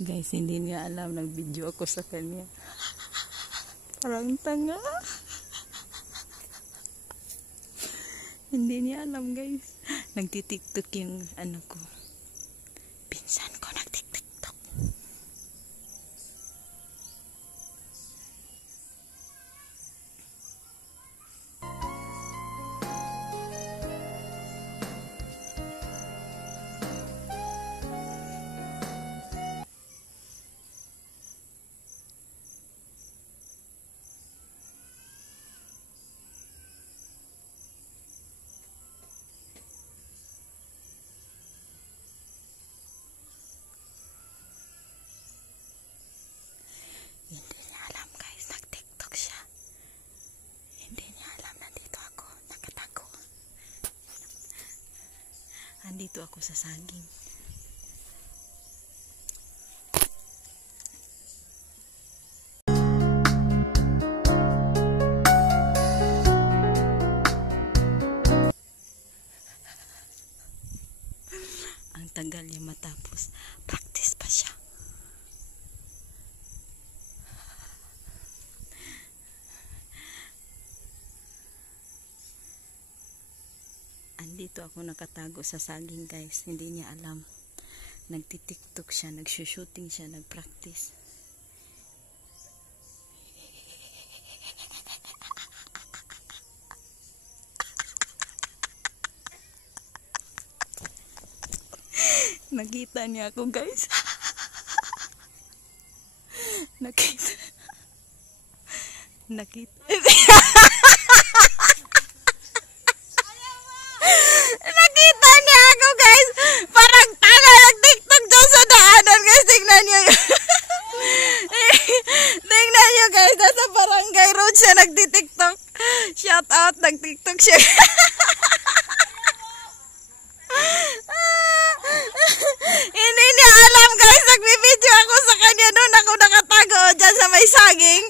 Guys, hindi niya alam, nag-video ako sa kanya. Parang tanga. Hindi niya alam, guys. Nagtitiktok yung ano ko. Pinsan ko nagtitiktok. Hindi niya alam, guys, nag-tiktok siya. Hindi niya alam, nandito ako, nakatago. Andito ako sa saging. Ang tagal niya matapos. Practice pa siya. Andito ako nakatago sa saging, guys. Hindi niya alam. Nagtitiktok siya, nagsushooting siya, nagpractice. Nakita niya ako, guys. Nakita. Nakita niya ako, guys. Parang tanga, nag-tiktok dyan sa daanan, guys. Tingnan niyo yun. Tingnan niyo, guys. Nasa barangay road siya nagtitiktok. Shout out, nag-tiktok siya. Hindi niya alam, guys. Nagbibideo ako sa kanya doon. Ako nakatago dyan sa may saging.